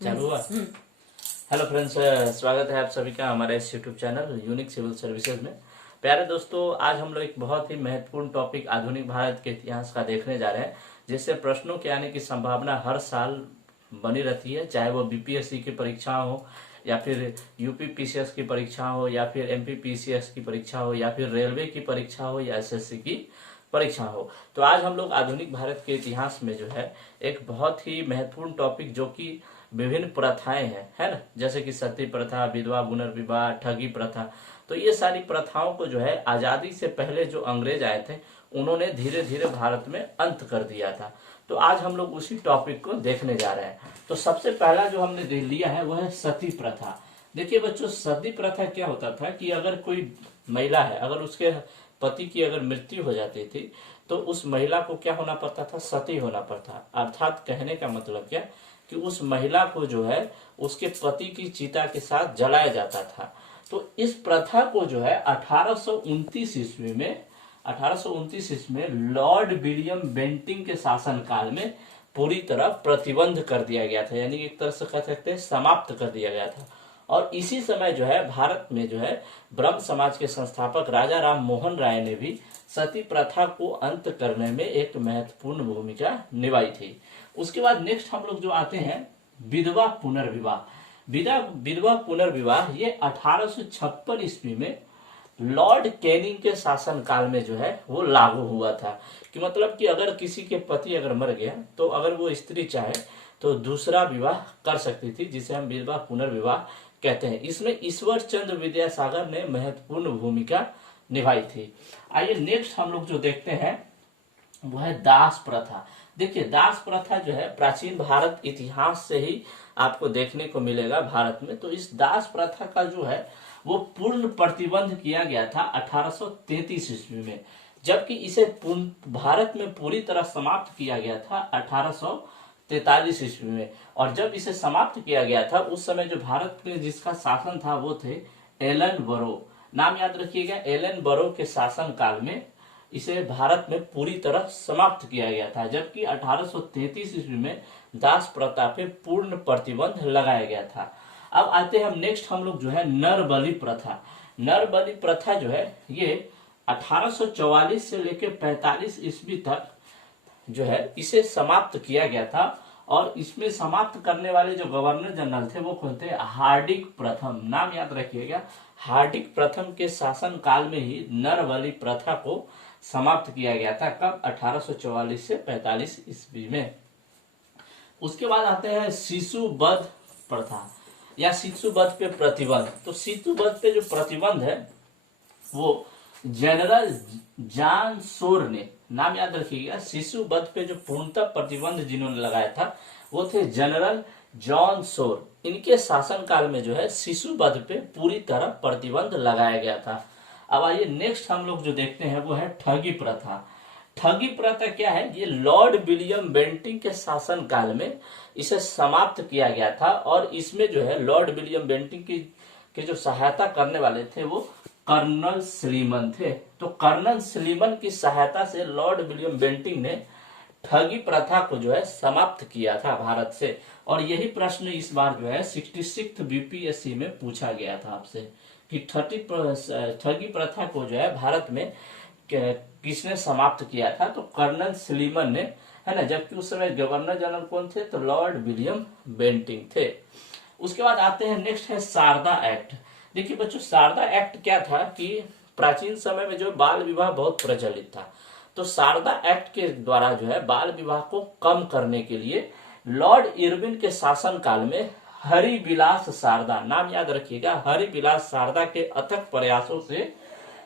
चालू हुआ। Hello friends, स्वागत है आप सभी का हमारे इस YouTube channel Unique Civil Services में। प्यारे दोस्तों, आज हम लोग एक बहुत ही महत्वपूर्ण टॉपिक आधुनिक भारत के इतिहास का देखने जा रहे हैं, जिससे प्रश्नों के आने की संभावना हर साल बनी रहती है, चाहे वो बीपीएससी की परीक्षा हो या फिर यूपी पीसीएस की परीक्षा हो या फिर एमपी पीसीएस की परीक्षा हो या फिर रेलवे की परीक्षा हो या एसएससी की परीक्षा हो। तो आज हम लोग आधुनिक भारत के इतिहास में जो है एक बहुत ही महत्वपूर्ण टॉपिक, जो कि विभिन्न प्रथाएं हैं, है ना, जैसे कि सती प्रथा, विधवा पुनर्विवाह, ठगी प्रथा। तो ये सारी प्रथाओं को जो है आजादी से पहले जो अंग्रेज आए थे उन्होंने धीरे धीरे भारत में अंत कर दिया था। तो आज हम लोग उसी टॉपिक को देखने जा रहे हैं। तो सबसे पहला जो हमने देख लिया है वह है सती प्रथा। देखिए बच्चों, सती प्रथा क्या होता था कि अगर कोई महिला है, अगर उसके पति की अगर मृत्यु हो जाती थी तो उस महिला को क्या होना पड़ता था? सती होना पड़ता। अर्थात कहने का मतलब क्या कि उस महिला को जो है उसके पति की चिता के साथ जलाया जाता था। तो इस प्रथा को जो है 1829 ईस्वी में लॉर्ड विलियम बेंटिंग के शासन काल में पूरी तरह प्रतिबंध कर दिया गया था, यानी एक तरह से कह सकते हैं समाप्त कर दिया गया था। और इसी समय जो है भारत में जो है ब्रह्म समाज के संस्थापक राजा राम मोहन राय ने भी सती प्रथा को अंत करने में एक महत्वपूर्ण भूमिका निभाई थी। उसके बाद नेक्स्ट हम लोग जो आते हैं विधवा पुनर्विवाह। विधवा पुनर्विवाह ये 1856 ईस्वी में लॉर्ड कैनिंग के शासन काल में जो है वो लागू हुआ था। कि मतलब कि अगर किसी के पति अगर मर गया तो अगर वो स्त्री चाहे तो दूसरा विवाह कर सकती थी, जिसे हम विधवा पुनर्विवाह कहते हैं। इसमें ईश्वर चंद्र विद्यासागर ने महत्वपूर्ण भूमिका निभाई थी। आइए नेक्स्ट हम लोग जो देखते हैं वो है दास प्रथा। देखिए, दास प्रथा जो है प्राचीन भारत इतिहास से ही आपको देखने को मिलेगा भारत में। तो इस दास प्रथा का जो है वो पूर्ण प्रतिबंध किया गया था 1833 ईस्वी में, जबकि इसे भारत में पूरी तरह समाप्त किया गया था 1843 ईस्वी में। और जब इसे समाप्त किया गया था उस समय जो भारत में जिसका शासन था वो थे एलन बरो। नाम याद रखिएगा, एलन बरो के शासन काल में इसे भारत में पूरी तरह समाप्त किया गया था, जबकि 1833 ईस्वी में दास प्रथा पे पूर्ण प्रतिबंध लगाया गया था। अब आते हैं हम नेक्स्ट हम लोग जो है नर बलि प्रथा। नर बलि प्रथा जो है ये 1844 से लेकर 45 ईस्वी तक जो है इसे समाप्त किया गया था। और इसमें समाप्त करने वाले जो गवर्नर जनरल थे वो कौन थे? हार्दिक प्रथम। नाम याद रखिएगा, हार्दिक प्रथम के शासन काल में ही नर बलि प्रथा को समाप्त किया गया था। कब? 1844 से 45 ईस्वी में। उसके बाद आते हैं शिशु वध प्रथा या शिशु वध पे प्रतिबंध। तो शिशु वध पे जो प्रतिबंध है वो जनरल जॉन शोर ने, नाम याद रखिएगा, शिशु वध पे जो पूर्णतः प्रतिबंध जिन्होंने लगाया था वो थे जनरल जॉन शोर। इनके शासन काल में जो है शिशु वध पे पूरी तरह प्रतिबंध लगाया गया था। अब आइए नेक्स्ट हम लोग जो देखते हैं वो है ठगी प्रथा। ठगी प्रथा क्या है? ये लॉर्ड विलियम बेंटिंग के शासन काल में इसे समाप्त किया गया था। और इसमें जो है लॉर्ड विलियम बेंटिंग की जो सहायता करने वाले थे वो कर्नल स्लीमन थे। तो कर्नल स्लीमन की सहायता से लॉर्ड विलियम बेंटिंग ने ठगी प्रथा को जो है समाप्त किया था भारत से। और यही प्रश्न इस बार जो है 66 बीपीएससी में पूछा गया था आपसे कि ठगी प्रथा को जो है भारत में किसने समाप्त किया था? तो कर्नल स्लीमन ने, है ना, जबकि उस समय गवर्नर जनरल कौन थे? तो लॉर्ड विलियम बेंटिंग थे। उसके बाद आते हैं नेक्स्ट है शारदा एक्ट। देखिए बच्चों, शारदा एक्ट क्या था कि प्राचीन समय में जो बाल विवाह बहुत प्रचलित था, तो शारदा एक्ट के द्वारा जो है बाल विवाह को कम करने के लिए लॉर्ड इरविन के शासन काल में हरिविलास शारदा, नाम याद रखिएगा, हरिविलास शारदा के अथक प्रयासों से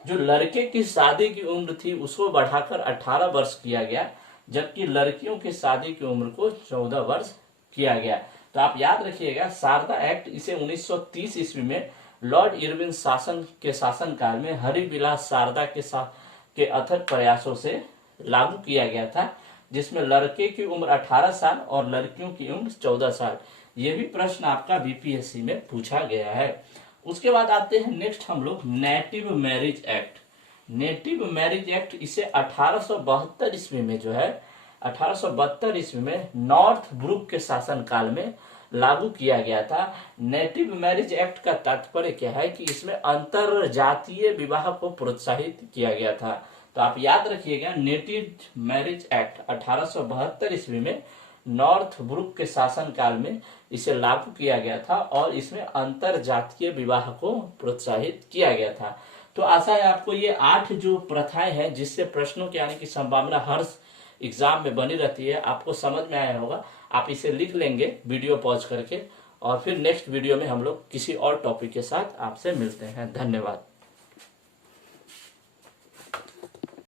जो लड़के की शादी की उम्र थी उसको बढ़ाकर 18 वर्ष किया गया, जबकि लड़कियों की शादी की उम्र को 14 वर्ष किया गया। तो आप याद रखिएगा, शारदा एक्ट इसे 1930 ईस्वी में लॉर्ड इरविन के शासन काल में हरिविलास शारदा के अथक प्रयासों से लागू किया गया था, जिसमें लड़के की उम्र 18 साल और लड़कियों की उम्र 14 साल। ये भी प्रश्न आपका बीपीएससी में पूछा गया है। उसके बाद आते हैं नेक्स्ट हम लोग native marriage act. Native marriage act इसे 1872 ईस्वी में जो है 1872 ईस्वी में नॉर्थ ब्रुक के शासन काल में लागू किया गया था। नेटिव मैरिज एक्ट का तात्पर्य क्या है कि इसमें अंतर जातीय विवाह को प्रोत्साहित किया गया था। तो आप याद रखिएगा, नेटिव मैरिज एक्ट 1872 ईस्वी में नॉर्थ ब्रुक के शासन काल में इसे लागू किया गया था और इसमें अंतर जातीय विवाह को प्रोत्साहित किया गया था। तो आशा है आपको ये 8 जो प्रथाएं हैं जिससे प्रश्नों के आने की संभावना हर एग्जाम में बनी रहती है, आपको समझ में आया होगा। आप इसे लिख लेंगे वीडियो पॉज करके, और फिर नेक्स्ट वीडियो में हम लोग किसी और टॉपिक के साथ आपसे मिलते हैं। धन्यवाद।